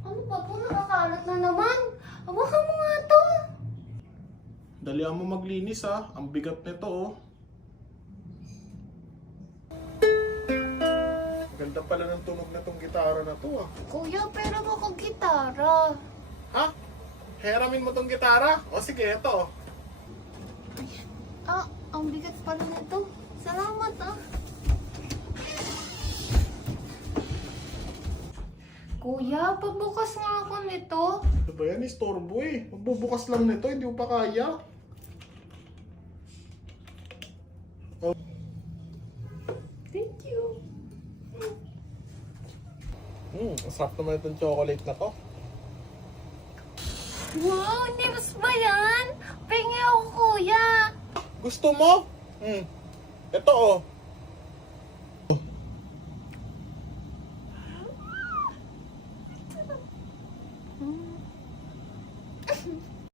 Ano ba po? Nakakalat na naman. Hawakan mo nga to. Dalihan mo maglinis ha. Ang bigat nito oh. Ganda pala ng tunog na tong gitara na to ah. Kuya, pero ako gitara. Ha? Heramin mo tong gitara? O sige, ito. Ah, ang bigat pala nito. Salamat ah. Kuya, pabukas nga ako nito. Ano ba yan? Istorbo eh. Magbubukas lang nito, hindi mo pa kaya. Oh. Thank you. Masarap naman itong chocolate na to. Wow, news ba yan? Pengi ako, kuya. Gusto mo? Ito oh.